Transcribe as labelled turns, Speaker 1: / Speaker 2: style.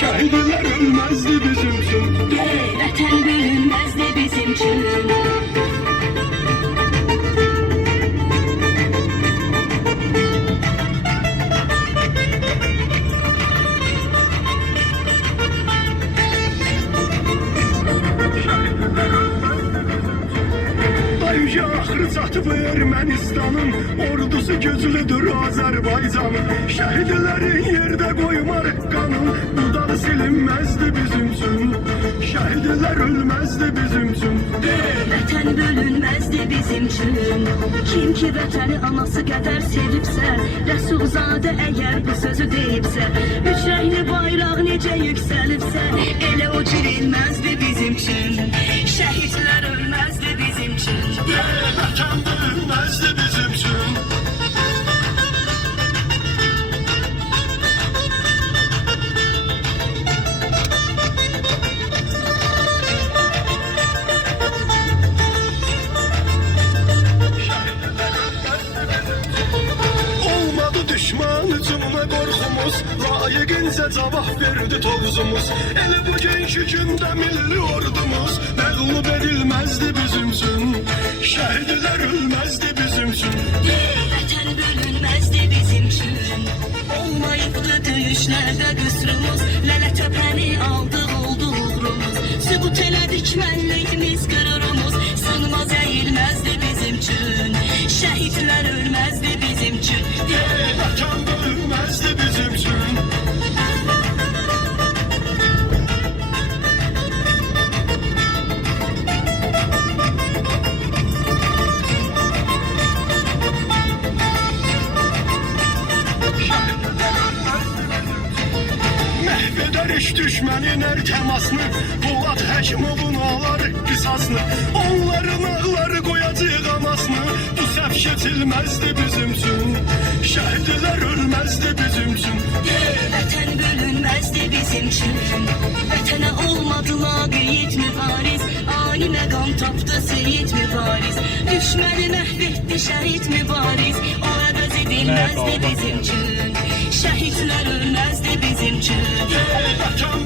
Speaker 1: Şehitler ölmezdi bizim için.
Speaker 2: Vətən bölünməzdi bizim üçün
Speaker 1: Ayrıca ahırı çatıb Ermənistanın Ordusu güclüdür Azərbaycanın Şəhidlərin yerdə qoymarıq qanın Budağı silinməzdi bizim üçün Şəhidlər ölməzdi bizim üçün
Speaker 2: Vətən bölünməzdi bizim üçün Kim ki vətəni anası qədər sevibsə Rəsulzadə əgər bu sözü deyibsə Üç rəngli bayraq necə yüksəlibsə
Speaker 1: hücumuna qorxumuz Layiqincə cavab verdi tovuzumuz Elə bu gençi gündə milli ordumuz. Məğlub edilməzdi bizim üçün Şəhidlər ölməzdi bizim üçün
Speaker 2: Vətən bölünməzdi bizim üçün Olmayıbdı döyüşlərdə qüsurumuz Lələ təpəni aldıq oldu uğrumuz. Sübut elədik mənliyimiz
Speaker 1: Məhv edər iş düşmənin hər təmasını Polad Həkimovun ağlar qisasını Onların ağları qoyacaq anasını Bu səhv keçilməzdi bizim üçün Şəhidlər ölməzdi bizim üçün
Speaker 2: Vətən bölünməzdi bizim üçün Vətənə olmadı laqeyd mübariz Ali məqam tapdı seyid mübariz Düşməni məhv etdi şəhid mübariz O əvəz edilməzdi bizim bizim üçün
Speaker 1: Vətən bölünməzdi bizim üçün